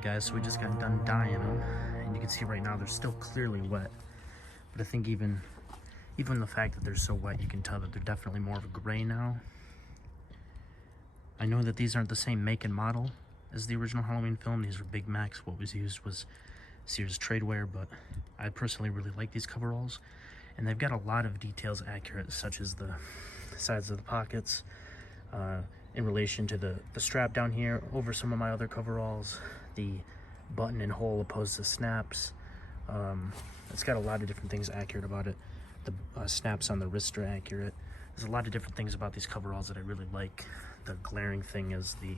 Alright guys, so we just got done dyeing them, and you can see right now they're still clearly wet. But I think even the fact that they're so wet, you can tell that they're definitely more of a gray now. I know that these aren't the same make and model as the original Halloween film. These were Big Macs. What was used was Sears Tradewear, but I personally really like these coveralls. And they've got a lot of details accurate, such as the sides of the pockets, in relation to the strap down here over some of my other coveralls, the button and hole opposed to snaps. It's got a lot of different things accurate about it. The snaps on the wrist are accurate. There's a lot of different things about these coveralls that I really like. The glaring thing is the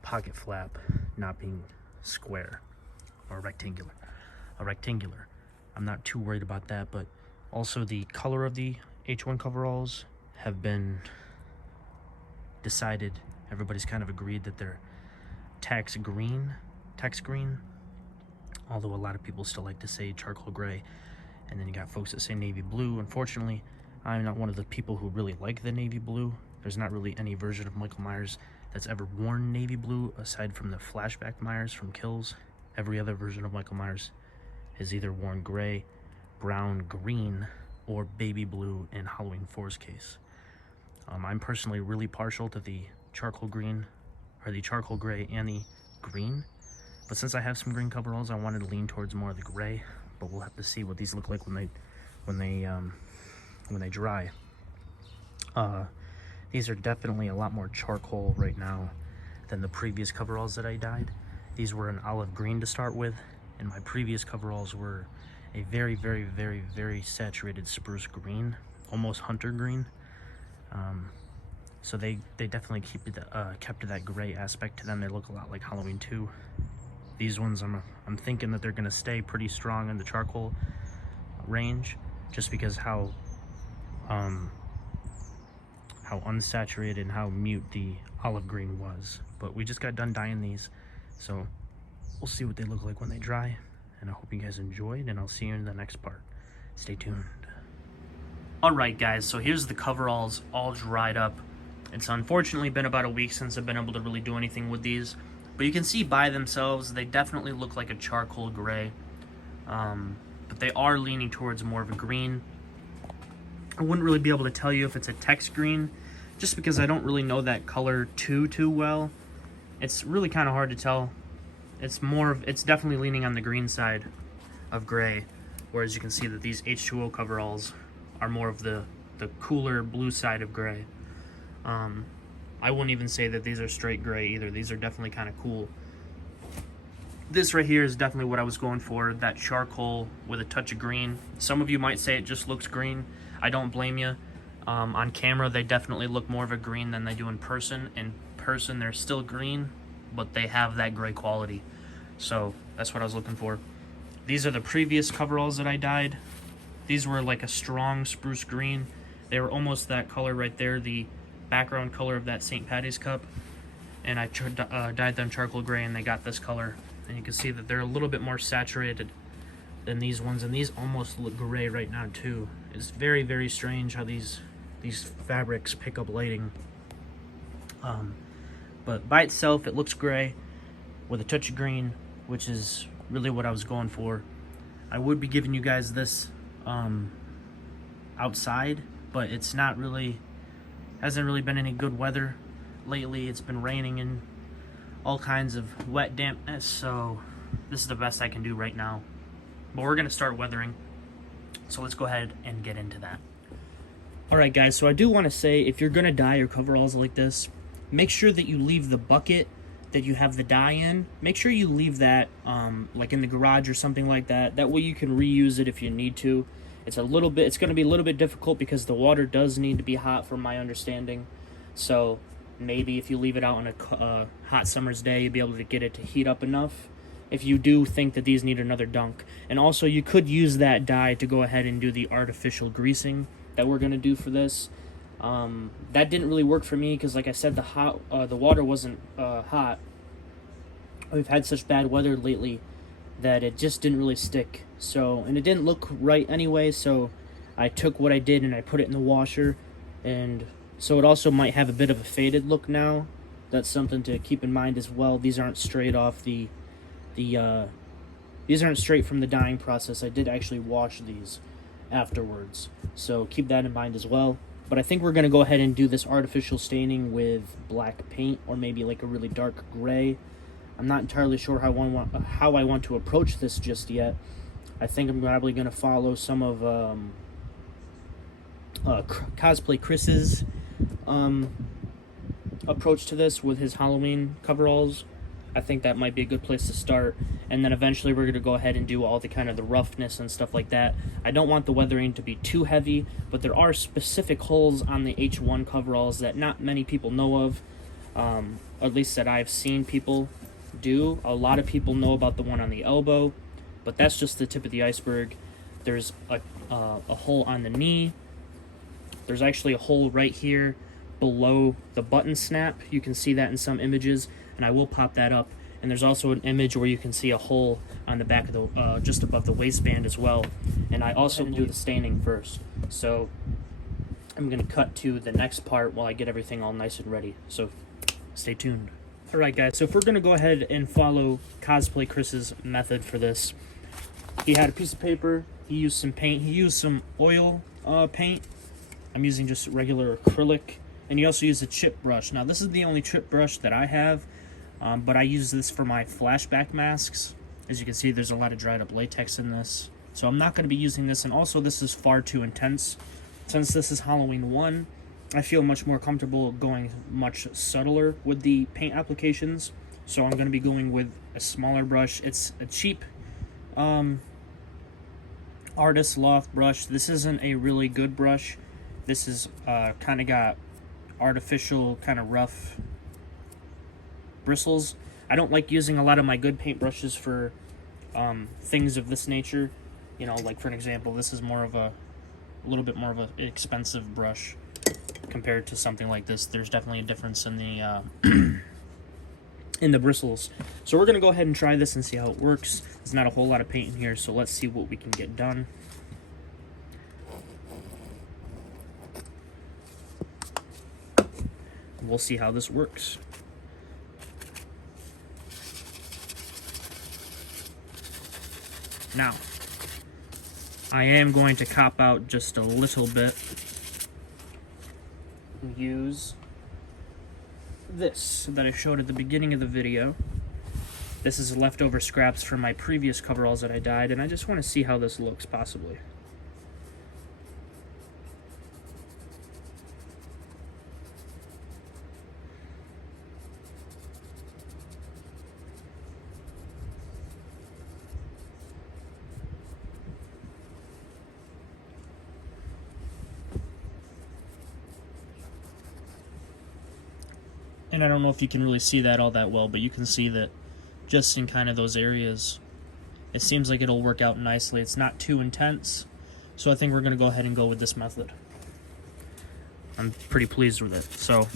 pocket flap not being square or rectangular. I'm not too worried about that, but also the color of the H1 coveralls have been decided. Everybody's kind of agreed that they're text green, although a lot of people still like to say charcoal gray, and then you got folks that say navy blue. Unfortunately, I'm not one of the people who really like the navy blue. There's not really any version of Michael Myers that's ever worn navy blue aside from the flashback Myers from Kills. Every other version of Michael Myers has either worn gray, brown, green, or baby blue in Halloween 4's case. I'm personally really partial to the charcoal green, or the charcoal gray and the green. But since I have some green coveralls, I wanted to lean towards more of the gray. But we'll have to see what these look like when they dry. These are definitely a lot more charcoal right now than the previous coveralls that I dyed. These were an olive green to start with, and my previous coveralls were a very, very, very, very saturated spruce green, almost hunter green. So they definitely kept that gray aspect to them. They look a lot like Halloween 2. These ones, I'm thinking that they're gonna stay pretty strong in the charcoal range, just because how unsaturated and how mute the olive green was. But we just got done dyeing these, so we'll see what they look like when they dry. And I hope you guys enjoyed, and I'll see you in the next part. Stay tuned. Alright guys, so here's the coveralls all dried up. It's unfortunately been about a week since I've been able to really do anything with these. But you can see by themselves, they definitely look like a charcoal gray. But they are leaning towards more of a green. I wouldn't really be able to tell you if it's a text green, just because I don't really know that color too well. It's really kind of hard to tell. It's definitely leaning on the green side of gray, whereas you can see that these H2O coveralls are more of the cooler blue side of gray. I wouldn't even say that these are straight gray either. These are definitely kind of cool. This right here is definitely what I was going for, that charcoal with a touch of green. Some of you might say it just looks green. I don't blame you. On camera, they definitely look more of a green than they do in person. In person, they're still green, but they have that gray quality. So that's what I was looking for. These are the previous coveralls that I dyed. These were like a strong spruce green. They were almost that color right there, the background color of that St. Patty's cup. And I dyed them charcoal gray, and they got this color. And you can see that they're a little bit more saturated than these ones, and these almost look gray right now too. It's very, very strange how these fabrics pick up lighting. But by itself, it looks gray with a touch of green, which is really what I was going for. I would be giving you guys this outside, but it's not really, hasn't really been any good weather lately. It's been raining and all kinds of wet dampness, so this is the best I can do right now. But we're gonna start weathering, so let's go ahead and get into that. Alright guys, so I do want to say, if you're gonna dye your coveralls like this, make sure that you leave the bucket that you have the dye in. Make sure you leave that like in the garage or something like that. That way you can reuse it if you need to. It's going to be a little bit difficult because the water does need to be hot from my understanding. So maybe if you leave it out on a hot summer's day, you'll be able to get it to heat up enough if you do think that these need another dunk. And also you could use that dye to go ahead and do the artificial greasing that we're going to do for this. That didn't really work for me because, like I said, the water wasn't hot. We've had such bad weather lately that it just didn't really stick. So, and it didn't look right anyway, so I took what I did and I put it in the washer, and so it also might have a bit of a faded look now. That's something to keep in mind as well. These aren't straight off the These aren't straight from the dyeing process. I did actually wash these afterwards, so keep that in mind as well. But I think we're going to go ahead and do this artificial staining with black paint, or maybe like a really dark gray. I'm not entirely sure how I want to approach this just yet. I think I'm probably going to follow some of Cosplay Chris's approach to this with his Halloween coveralls. I think that might be a good place to start, and then eventually we're going to go ahead and do all the kind of the roughness and stuff like that. I don't want the weathering to be too heavy, but there are specific holes on the H1 coveralls that not many people know of, at least that I've seen people do. A lot of people know about the one on the elbow, but that's just the tip of the iceberg. There's a hole on the knee. There's actually a hole right here below the button snap. You can see that in some images, and I will pop that up. And there's also an image where you can see a hole on the back of the just above the waistband as well. And I also do the staining first, so I'm gonna cut to the next part while I get everything all nice and ready, so stay tuned. Alright guys, so if we're gonna go ahead and follow Cosplay Chris's method for this, he had a piece of paper, he used some paint, he used some oil paint. I'm using just regular acrylic, and he also used a chip brush. Now this is the only chip brush that I have, but I use this for my flashback masks. As you can see, there's a lot of dried up latex in this, so I'm not going to be using this. And also, this is far too intense. Since this is Halloween 1, I feel much more comfortable going much subtler with the paint applications, so I'm going to be going with a smaller brush. It's a cheap Artist Loft brush. This isn't a really good brush. This is kind of got artificial, kind of rough bristles. I don't like using a lot of my good paint brushes for things of this nature. You know, like for an example, this is more of a little bit more of an expensive brush compared to something like this. There's definitely a difference in the in the bristles. So we're gonna go ahead and try this and see how it works. There's not a whole lot of paint in here, so let's see what we can get done. We'll see how this works. Now, I am going to cop out just a little bit. Use this that I showed at the beginning of the video. This is leftover scraps from my previous coveralls that I dyed, and I just want to see how this looks, possibly. And I don't know if you can really see that all that well, but you can see that just in kind of those areas, it seems like it'll work out nicely. It's not too intense, so I think we're going to go ahead and go with this method. I'm pretty pleased with it. So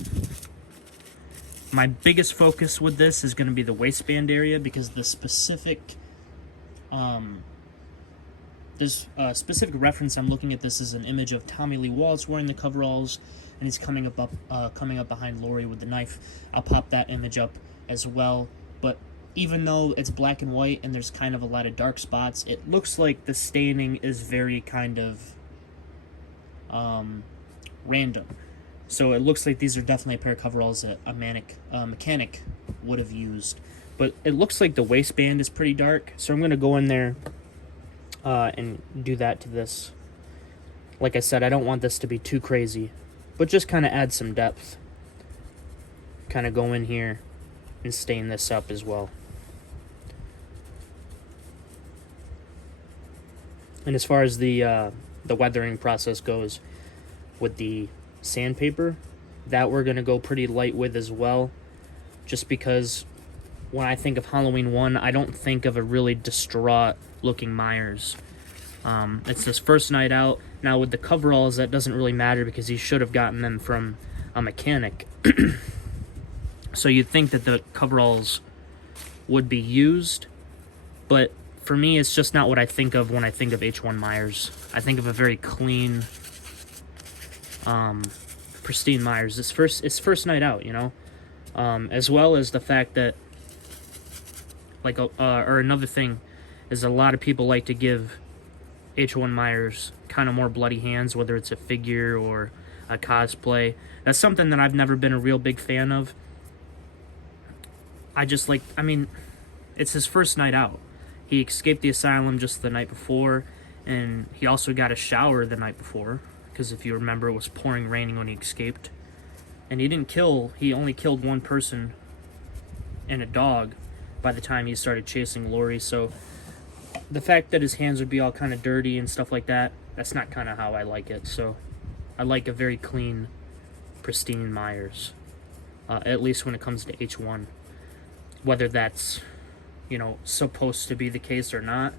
my biggest focus with this is going to be the waistband area, because the specific specific reference I'm looking at this is an image of Tommy Lee Wallace wearing the coveralls, and he's coming up behind Lori with the knife. I'll pop that image up as well. But even though it's black and white and there's kind of a lot of dark spots, it looks like the staining is very kind of random. So it looks like these are definitely a pair of coveralls that a mechanic would have used. But it looks like the waistband is pretty dark, so I'm going to go in there and do that to this. Like I said, I don't want this to be too crazy, but just kind of add some depth. Kind of go in here and stain this up as well. And as far as the weathering process goes with the sandpaper, that we're going to go pretty light with as well, just because when I think of Halloween 1, I don't think of a really distraught looking Myers. It's this first night out. Now with the coveralls, that doesn't really matter because he should have gotten them from a mechanic. So you'd think that the coveralls would be used, but for me, it's just not what I think of when I think of H1 Myers. I think of a very clean, pristine Myers. It's first night out, you know? As well as the fact that like or another thing is a lot of people like to give H1 Myers kind of more bloody hands, whether it's a figure or a cosplay. That's something that I've never been a real big fan of. I mean, it's his first night out. He escaped the asylum just the night before, and he also got a shower the night before, because if you remember, it was pouring raining when he escaped. And he only killed one person and a dog by the time he started chasing Lori, so the fact that his hands would be all kind of dirty and stuff like that, that's not kind of how I like it. So I like a very clean, pristine Myers, at least when it comes to H1. Whether that's, you know, supposed to be the case or not,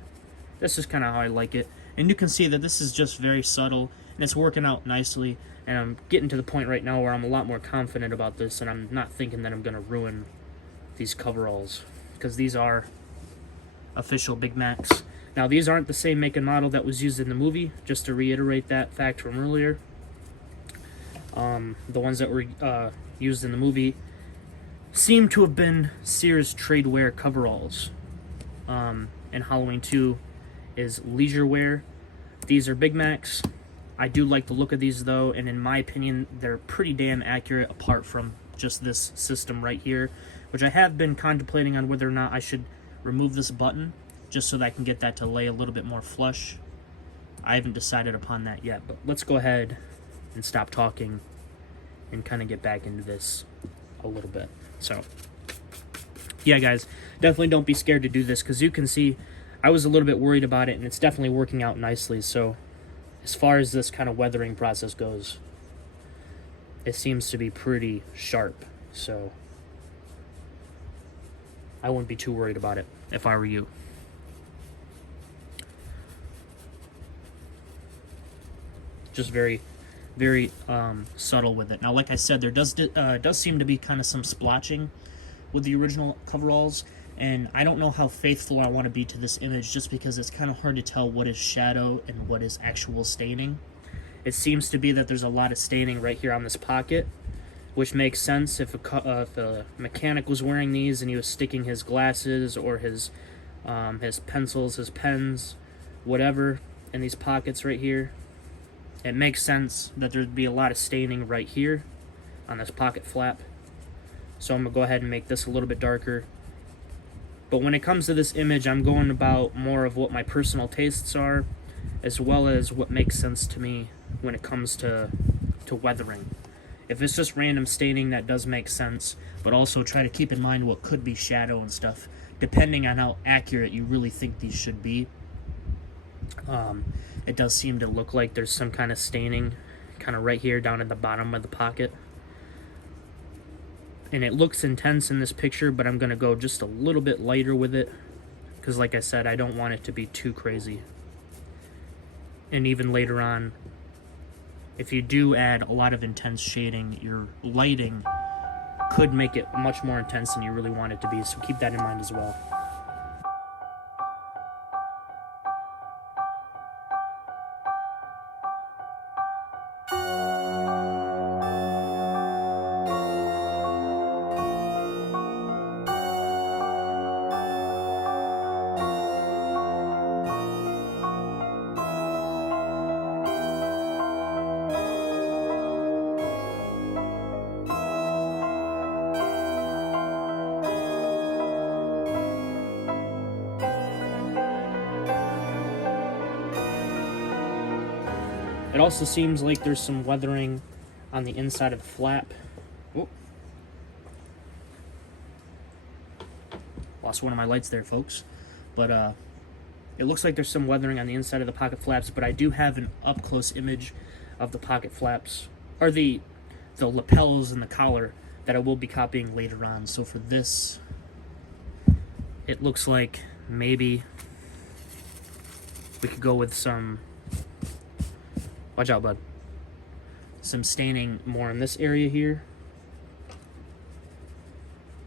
this is kind of how I like it. And you can see that this is just very subtle, and it's working out nicely, and I'm getting to the point right now where I'm a lot more confident about this, and I'm not thinking that I'm going to ruin these coveralls, because these are official Big Macs. Now, these aren't the same make and model that was used in the movie, just to reiterate that fact from earlier. The ones that were used in the movie seem to have been Sears Tradewear coveralls. And Halloween 2 is leisure wear. These are Big Macs. I do like the look of these, though, and in my opinion, they're pretty damn accurate apart from just this system right here, which I have been contemplating on whether or not I should remove this button just so that I can get that to lay a little bit more flush. I haven't decided upon that yet, but let's go ahead and stop talking and kind of get back into this a little bit. So, yeah, guys, definitely don't be scared to do this, because you can see I was a little bit worried about it, and it's definitely working out nicely. So, as far as this kind of weathering process goes, it seems to be pretty sharp. So, I wouldn't be too worried about it if I were you. Just very, very subtle with it. Now, like I said, there does seem to be kind of some splotching with the original coveralls, and I don't know how faithful I want to be to this image, just because it's kind of hard to tell what is shadow and what is actual staining. It seems to be that there's a lot of staining right here on this pocket, which makes sense if a mechanic was wearing these and he was sticking his glasses or his pencils, his pens, whatever, in these pockets right here. It makes sense that there'd be a lot of staining right here on this pocket flap. So I'm going to go ahead and make this a little bit darker. But when it comes to this image, I'm going about more of what my personal tastes are, as well as what makes sense to me when it comes to weathering. If it's just random staining, that does make sense, but also try to keep in mind what could be shadow and stuff, depending on how accurate you really think these should be. It does seem to look like there's some kind of staining kind of right here down at the bottom of the pocket. And it looks intense in this picture, but I'm going to go just a little bit lighter with it, because like I said, I don't want it to be too crazy. And even later on, if you do add a lot of intense shading, your lighting could make it much more intense than you really want it to be, so keep that in mind as well. It also seems like there's some weathering on the inside of the flap. Ooh. Lost one of my lights there, folks. But it looks like there's some weathering on the inside of the pocket flaps, but I do have an up-close image of the pocket flaps, or the lapels and the collar, that I will be copying later on. So for this, it looks like maybe we could go with some... Watch out, bud. Some staining more in this area here.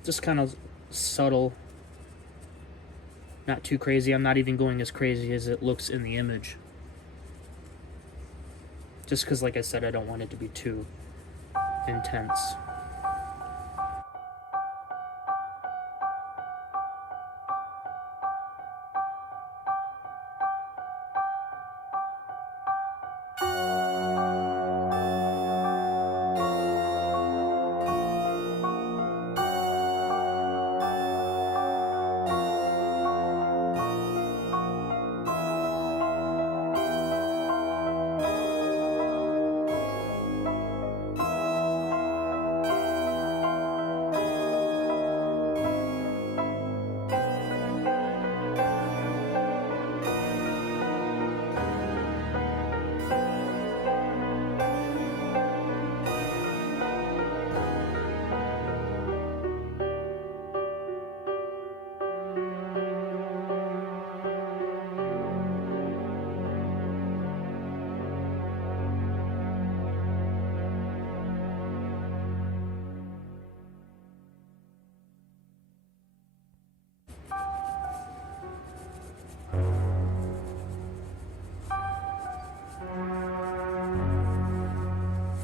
Just kind of subtle. Not too crazy. I'm not even going as crazy as it looks in the image. Just because, like I said, I don't want it to be too intense.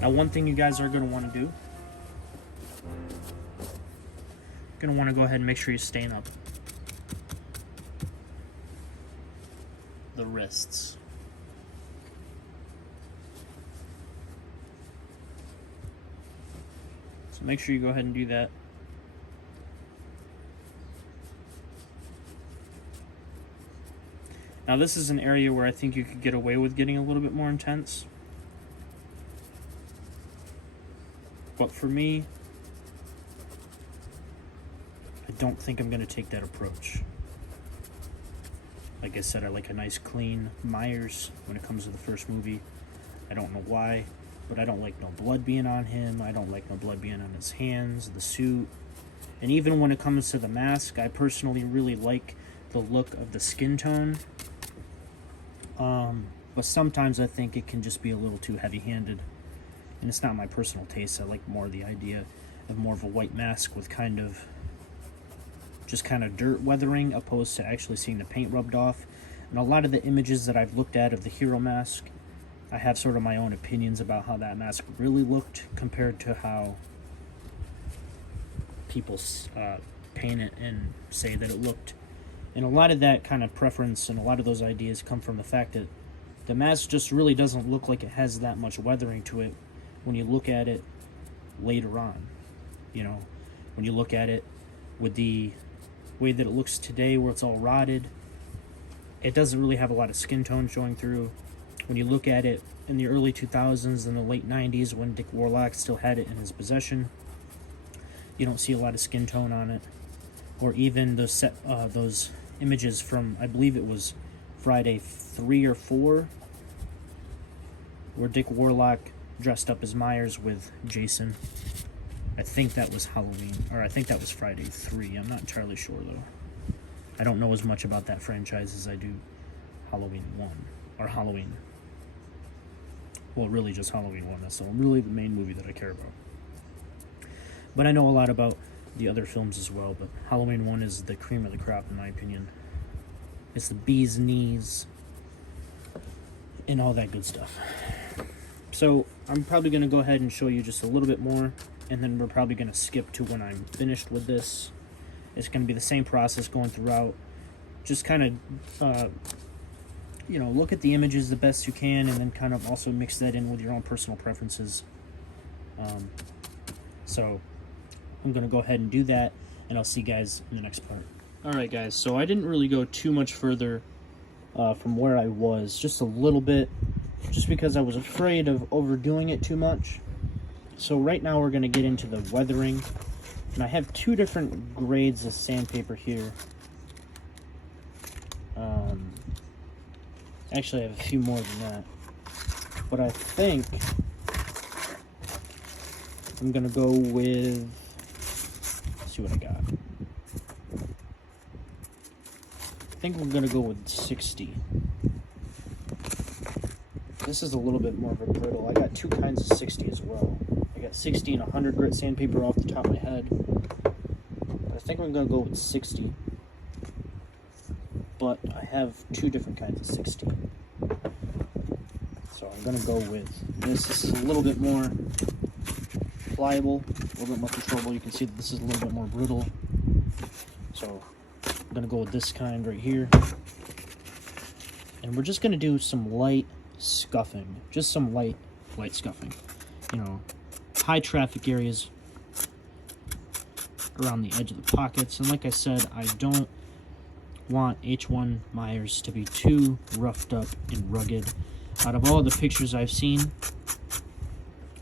Now, one thing you guys are going to want to do, going to want to go ahead and make sure you stain up the wrists. So make sure you go ahead and do that. Now this is an area where I think you could get away with getting a little bit more intense. But for me, I don't think I'm going to take that approach. Like I said, I like a nice clean Myers when it comes to the first movie. I don't know why, but I don't like no blood being on him. I don't like no blood being on his hands, the suit. And even when it comes to the mask, I personally really like the look of the skin tone. But sometimes I think it can just be a little too heavy-handed. And it's not my personal taste. I like more the idea of more of a white mask with kind of dirt weathering, opposed to actually seeing the paint rubbed off. And a lot of the images that I've looked at of the hero mask, I have sort of my own opinions about how that mask really looked compared to how people paint it and say that it looked. And a lot of that kind of preference and a lot of those ideas come from the fact that the mask just really doesn't look like it has that much weathering to it when you look at it later on. You know, when you look at it with the way that it looks today where it's all rotted, it doesn't really have a lot of skin tone showing through. When you look at it in the early 2000s and the late 90s when Dick Warlock still had it in his possession, you don't see a lot of skin tone on it. Or even those images from, I believe it was Friday 3 or 4, where Dick Warlock dressed up as Myers with Jason. I think that was Halloween, or I think that was Friday 3. I'm not entirely sure, though. I don't know as much about that franchise as I do Halloween 1, or Halloween. Well, really just Halloween 1. That's really the main movie that I care about. But I know a lot about the other films as well, but Halloween 1 is the cream of the crop, in my opinion. It's the bee's knees and all that good stuff. So I'm probably going to go ahead and show you just a little bit more, and then we're probably going to skip to when I'm finished with this. It's going to be the same process going throughout. Just kind of, look at the images the best you can, and then kind of also mix that in with your own personal preferences. So I'm going to go ahead and do that, and I'll see you guys in the next part. Alright guys, so I didn't really go too much further from where I was, just a little bit, just because I was afraid of overdoing it too much. So right now we're going to get into the weathering, and I have two different grades of sandpaper here. Actually I have a few more than that, but I think I'm going to go with, let's see what I got. I think we're going to go with 60. This is a little bit more of a brittle. I got two kinds of 60 as well. I got 60 and 100 grit sandpaper off the top of my head. But I think I'm going to go with 60. But I have two different kinds of 60. So I'm going to go with this. This is a little bit more pliable, a little bit more controllable. You can see that this is a little bit more brittle. So I'm going to go with this kind right here. And we're just going to do some light scuffing. Just some light scuffing. High traffic areas around the edge of the pockets. And like I said, I don't want H1 Myers to be too roughed up and rugged. Out of all the pictures I've seen,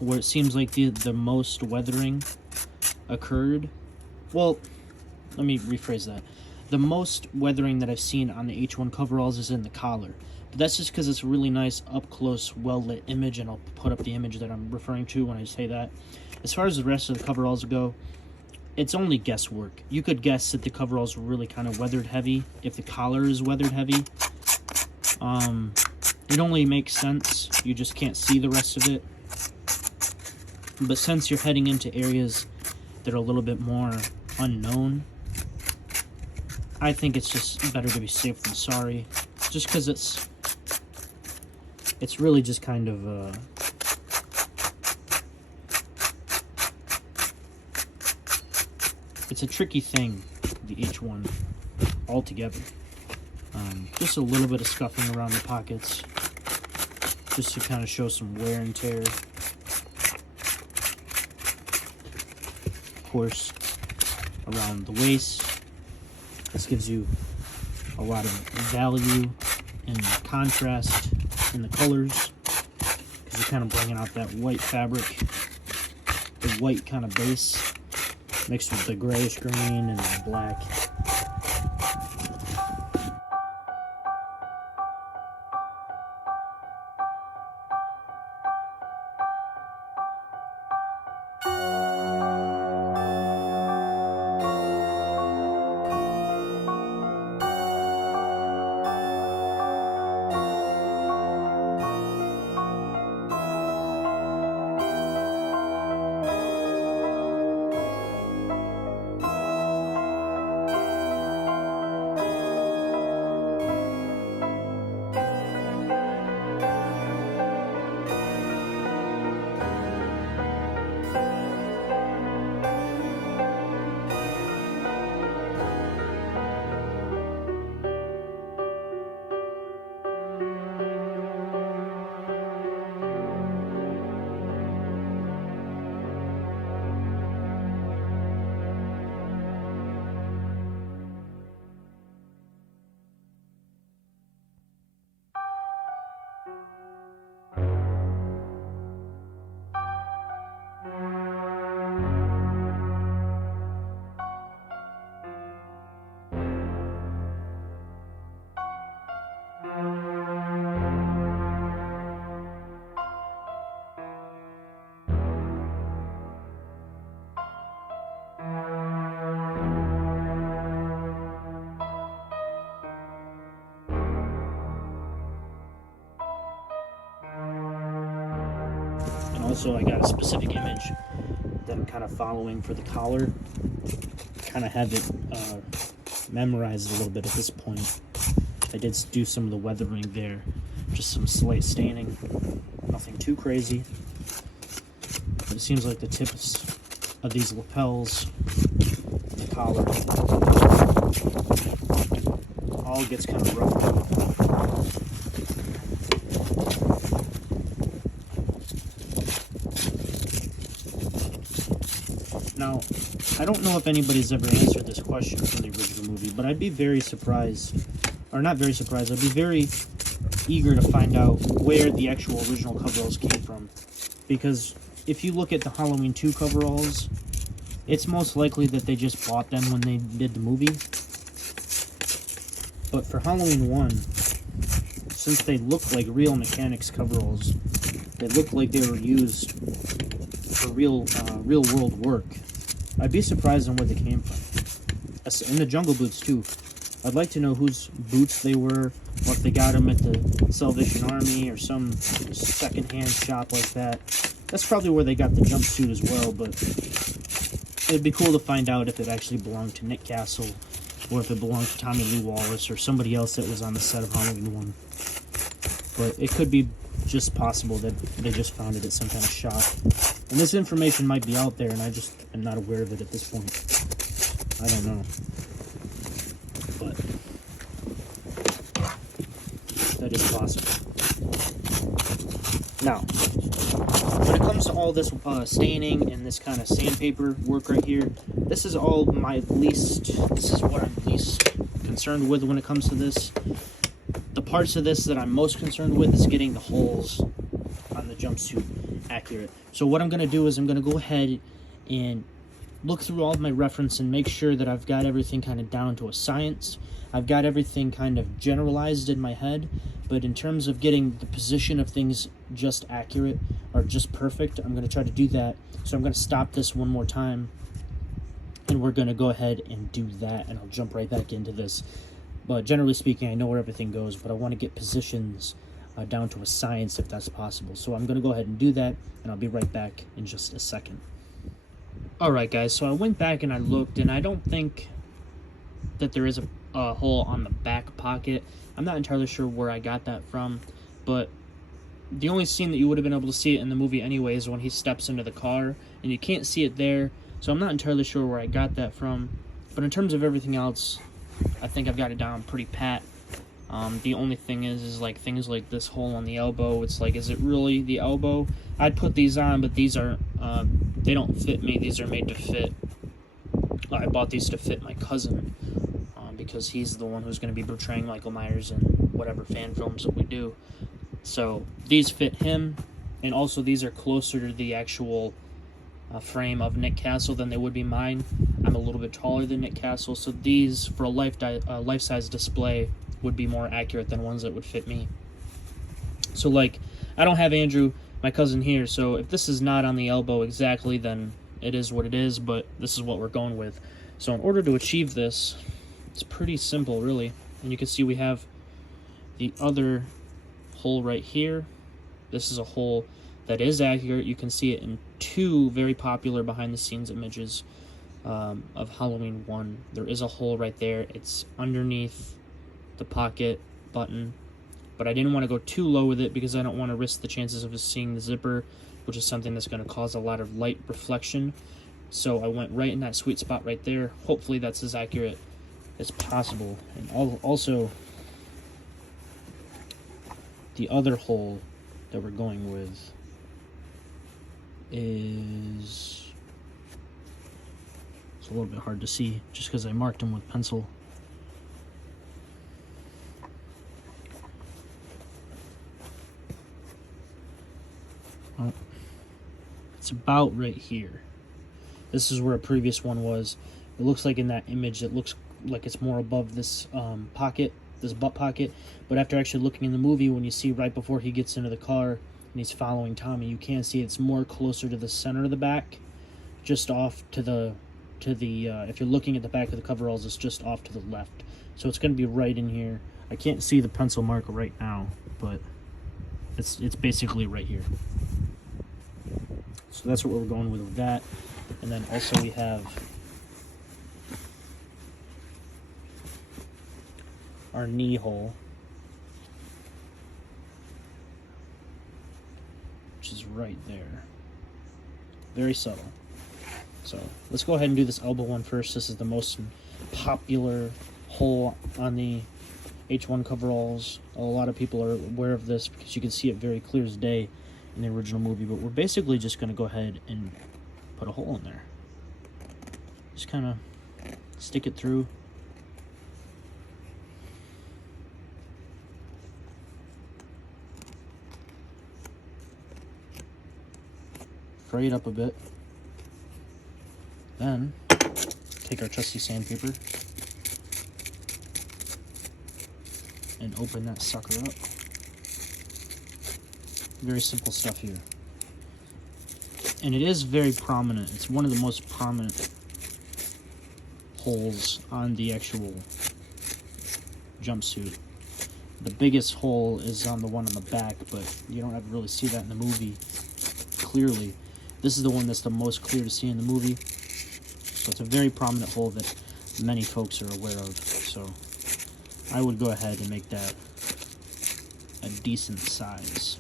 where it seems like the most weathering occurred, well, let me rephrase that. The most weathering that I've seen on the H1 coveralls is in the collar. But that's just because it's a really nice, up-close, well-lit image, and I'll put up the image that I'm referring to when I say that. As far as the rest of the coveralls go, it's only guesswork. You could guess that the coveralls were really kind of weathered heavy if the collar is weathered heavy. It only makes sense. You just can't see the rest of it. But since you're heading into areas that are a little bit more unknown, I think it's just better to be safe than sorry. Just because it's really just kind of it's a tricky thing, the H1 altogether. Just a little bit of scuffing around the pockets, just to kind of show some wear and tear. Of course, around the waist, this gives you a lot of value and contrast in the colors, because you're kind of bringing out that white fabric, the white kind of base, mixed with the grayish green and the black. Also, I got a specific image that I'm kind of following for the collar. Kind of have it memorized a little bit at this point. I did do some of the weathering there, just some slight staining, nothing too crazy. But it seems like the tips of these lapels, the collar, all gets kind of rough. Now, I don't know if anybody's ever answered this question from the original movie, but I'd be very surprised, or not very surprised, I'd be very eager to find out where the actual original coveralls came from. Because if you look at the Halloween 2 coveralls, it's most likely that they just bought them when they did the movie. But for Halloween 1, since they look like real mechanics coveralls, they look like they were used for real world work, I'd be surprised on where they came from. And the Jungle Boots too. I'd like to know whose boots they were, or if they got them at the Salvation Army or some secondhand shop like that. That's probably where they got the jumpsuit as well, but it'd be cool to find out if it actually belonged to Nick Castle, or if it belonged to Tommy Lee Wallace, or somebody else that was on the set of Halloween 1. But it could be just possible that they just found it at some kind of shop. And this information might be out there, and I just am not aware of it at this point. I don't know. But that is possible. Now, when it comes to all this staining and this kind of sandpaper work right here, this is what I'm least concerned with when it comes to this. The parts of this that I'm most concerned with is getting the holes on the jumpsuit accurate. So what I'm going to do is I'm going to go ahead and look through all of my reference and make sure that I've got everything kind of down to a science. I've got everything kind of generalized in my head, but in terms of getting the position of things just accurate or just perfect, I'm going to try to do that. So I'm going to stop this one more time, and we're going to go ahead and do that, and I'll jump right back into this. But generally speaking, I know where everything goes, but I want to get positions down to a science if that's possible. So I'm going to go ahead and do that, and I'll be right back in just a second. Alright guys, so I went back and I looked, and I don't think that there is a hole on the back pocket. I'm not entirely sure where I got that from, but the only scene that you would have been able to see it in the movie anyway is when he steps into the car, and you can't see it there, So I'm not entirely sure where I got that from, but in terms of everything else, I think I've got it down pretty pat. The only thing is like things like this hole on the elbow. It's like, is it really the elbow? I'd put these on, but these are they don't fit me. These are made to fit. I bought these to fit my cousin because he's the one who's going to be portraying Michael Myers in whatever fan films that we do. So these fit him, and also these are closer to the actual frame of Nick Castle than they would be mine. I'm a little bit taller than Nick Castle, so these for a life-size display would be more accurate than ones that would fit me. So like, I don't have Andrew, my cousin, here, so if this is not on the elbow exactly, then it is what it is, but this is what we're going with. So in order to achieve this, it's pretty simple, really. And you can see we have the other hole right here. This is a hole that is accurate. You can see it in two very popular behind-the-scenes images of Halloween 1. There is a hole right there. It's underneath the pocket button, but I didn't want to go too low with it because I don't want to risk the chances of us seeing the zipper, which is something that's going to cause a lot of light reflection. So I went right in that sweet spot right there. Hopefully that's as accurate as possible. And also, the other hole that we're going with is, it's a little bit hard to see just because I marked them with pencil. Oh, it's about right here. This is where a previous one was. It looks like in that image, it looks like it's more above this pocket, this butt pocket. But after actually looking in the movie, when you see right before he gets into the car and he's following Tommy, you can see it's more closer to the center of the back, just off to the if you're looking at the back of the coveralls, it's just off to the left. So it's going to be right in here. I can't see the pencil mark right now, but it's basically right here. So that's what we're going with that. And then also we have our knee hole, which is right there. Very subtle. So let's go ahead and do this elbow one first. This is the most popular hole on the H1 coveralls. A lot of people are aware of this because you can see it very clear as day in the original movie, but we're basically just going to go ahead and put a hole in there. Just kind of stick it through. Fray it up a bit. Then take our trusty sandpaper and open that sucker up. Very simple stuff here. And it is very prominent. It's one of the most prominent holes on the actual jumpsuit. The biggest hole is on the one on the back, but you don't ever really see that in the movie clearly. This is the one that's the most clear to see in the movie. So it's a very prominent hole that many folks are aware of. So I would go ahead and make that a decent size.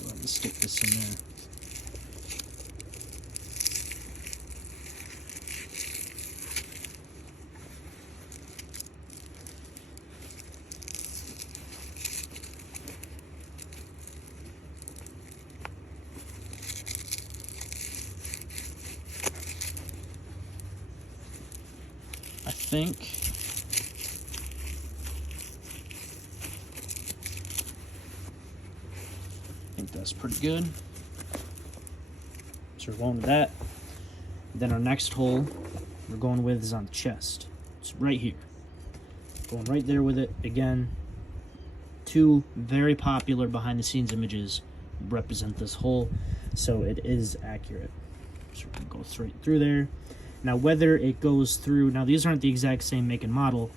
Go ahead and stick this in there. I think that's pretty good. So we're going with that. Then our next hole we're going with is on the chest. It's right here. Going right there with it. Again, two very popular behind the scenes images represent this hole, so it is accurate. So we're going to go straight through there. Now whether it goes through, now these aren't the exact same make and model,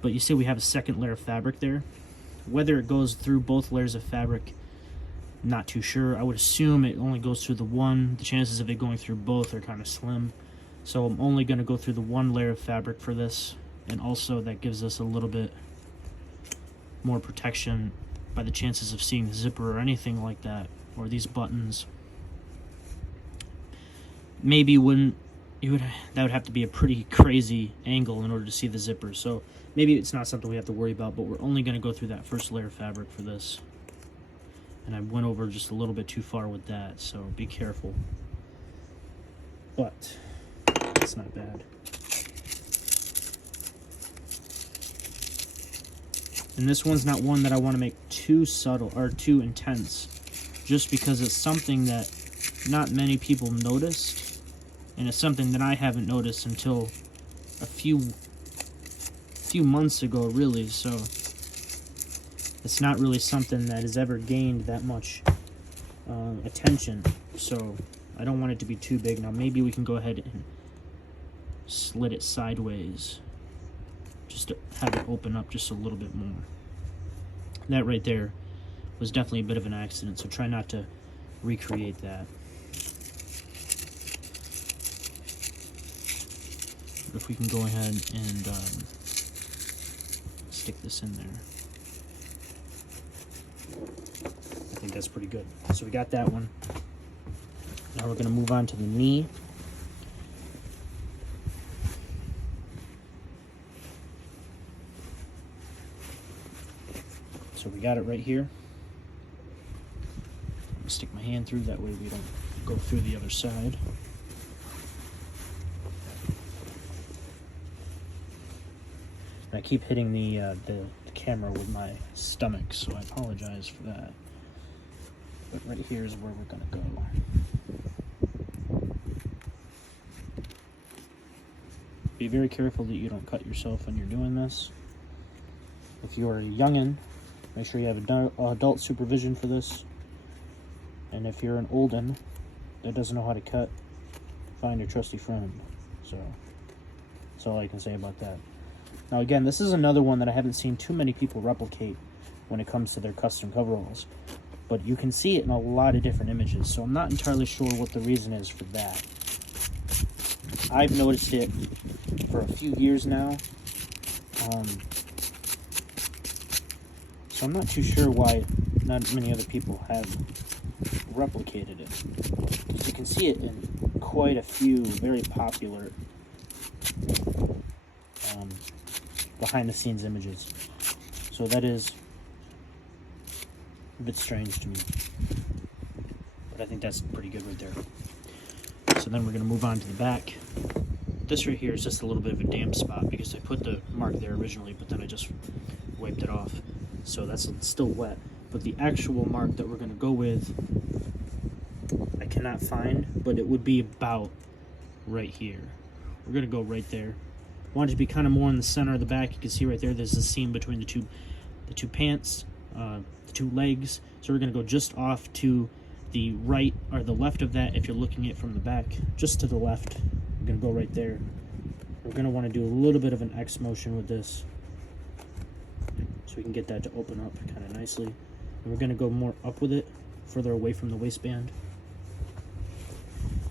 but you see we have a second layer of fabric there. Whether it goes through both layers of fabric, not too sure. I would assume it only goes through the one. The chances of it going through both are kind of slim. So I'm only going to go through the one layer of fabric for this, and also that gives us a little bit more protection by the chances of seeing the zipper or anything like that, or these buttons. maybe wouldn't that would have to be a pretty crazy angle in order to see the zipper. So maybe it's not something we have to worry about, but we're only going to go through that first layer of fabric for this. And I went over just a little bit too far with that, so be careful. But it's not bad. And this one's not one that I want to make too subtle or too intense, just because it's something that not many people noticed, and it's something that I haven't noticed until a few months ago, really. So it's not really something that has ever gained that much attention, so I don't want it to be too big. Now maybe we can go ahead and slit it sideways just to have it open up just a little bit more. That right there was definitely a bit of an accident, so try not to recreate that. If we can go ahead and stick this in there. I think that's pretty good. So we got that one. Now we're going to move on to the knee. So we got it right here. I'm going to stick my hand through, that way we don't go through the other side. And I keep hitting the camera with my stomach, so I apologize for that. But right here is where we're going to go. Be very careful that you don't cut yourself when you're doing this. If you're a youngin', make sure you have adult supervision for this. And if you're an oldin' that doesn't know how to cut, find a trusty friend. So that's all I can say about that. Now again, this is another one that I haven't seen too many people replicate when it comes to their custom coveralls. But you can see it in a lot of different images, so I'm not entirely sure what the reason is for that. I've noticed it for a few years now. So I'm not too sure why not many other people have replicated it. Because you can see it in quite a few very popular behind-the-scenes images. So that is a bit strange to me. But I think that's pretty good right there. So then we're going to move on to the back. This right here is just a little bit of a damp spot because I put the mark there originally, but then I just wiped it off. So that's still wet. But the actual mark that we're going to go with, I cannot find, but it would be about right here. We're going to go right there. I want it to be kind of more in the center of the back. You can see right there, there's a seam between the two pants, the two legs. So we're going to go just off to the right or the left of that if you're looking at it from the back, just to the left. We're going to go right there. We're going to want to do a little bit of an X motion with this so we can get that to open up kind of nicely. And we're going to go more up with it, further away from the waistband.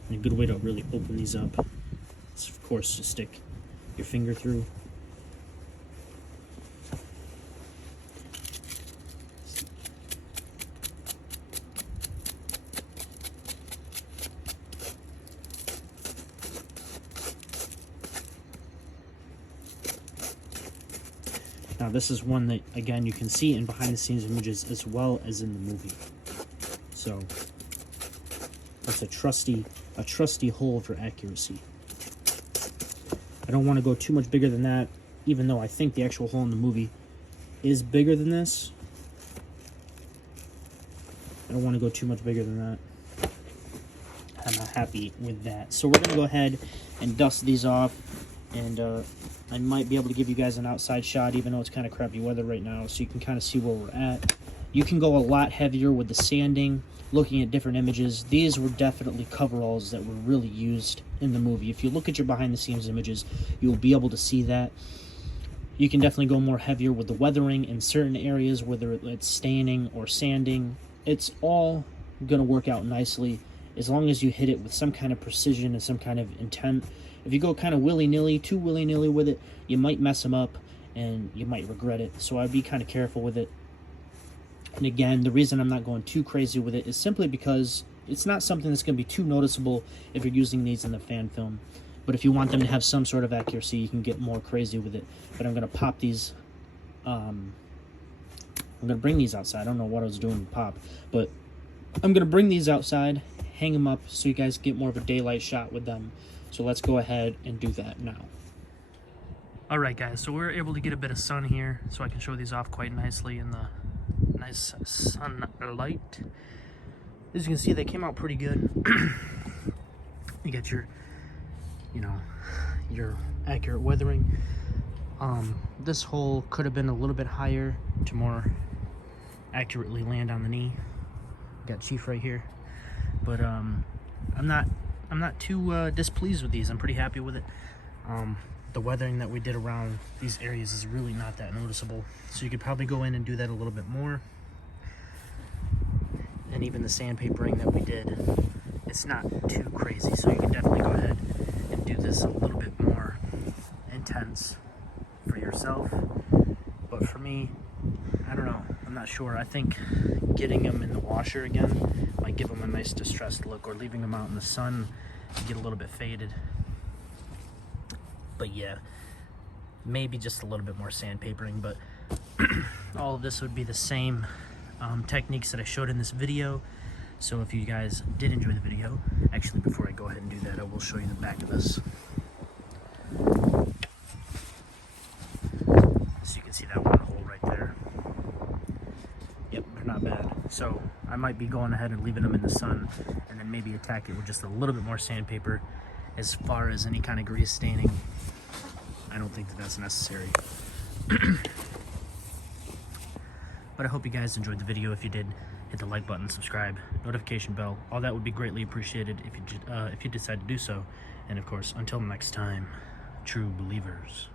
And a good way to really open these up is, of course, to stick your finger through. Now this is one that, again, you can see in behind-the-scenes images as well as in the movie. So that's a trusty hole for accuracy. I don't want to go too much bigger than that, even though I think the actual hole in the movie is bigger than this. I don't want to go too much bigger than that. I'm not happy with that. So we're going to go ahead and dust these off, and I might be able to give you guys an outside shot, even though it's kind of crappy weather right now, so you can kind of see where we're at. You can go a lot heavier with the sanding, looking at different images. These were definitely coveralls that were really used in the movie. If you look at your behind-the-scenes images, you'll be able to see that. You can definitely go more heavier with the weathering in certain areas, whether it's staining or sanding. It's all going to work out nicely as long as you hit it with some kind of precision and some kind of intent. If you go kind of willy-nilly, too willy-nilly with it, you might mess them up and you might regret it. So I'd be kind of careful with it. And again, the reason I'm not going too crazy with it is simply because it's not something that's going to be too noticeable if you're using these in the fan film. But if you want them to have some sort of accuracy, you can get more crazy with it. But I'm going to pop these. I'm going to bring these outside. I don't know what I was doing with pop, but I'm going to bring these outside, hang them up so you guys get more of a daylight shot with them. So let's go ahead and do that now. All right, guys, so we're able to get a bit of sun here, so I can show these off quite nicely in the nice sunlight. As you can see, they came out pretty good. You get your, you know, your accurate weathering. This hole could have been a little bit higher to more accurately land on the knee. Got Chief right here, but I'm not too displeased with these. I'm pretty happy with it. The weathering that we did around these areas is really not that noticeable, so you could probably go in and do that a little bit more. And even the sandpapering that we did, it's not too crazy, so you can definitely go ahead and do this a little bit more intense for yourself. But for me, I don't know, I'm not sure. I think getting them in the washer again might give them a nice distressed look, or leaving them out in the sun to get a little bit faded. But yeah, maybe just a little bit more sandpapering, but all of this would be the same techniques that I showed in this video. So if you guys did enjoy the video, actually before I go ahead and do that, I will show you the back of this. So you can see that one hole right there. Yep, they're not bad. So I might be going ahead and leaving them in the sun, and then maybe attack it with just a little bit more sandpaper. As far as any kind of grease staining, I don't think that that's necessary. But I hope you guys enjoyed the video. If you did, hit the like button, subscribe, notification bell. All that would be greatly appreciated if you decide to do so. And of course, until next time, true believers.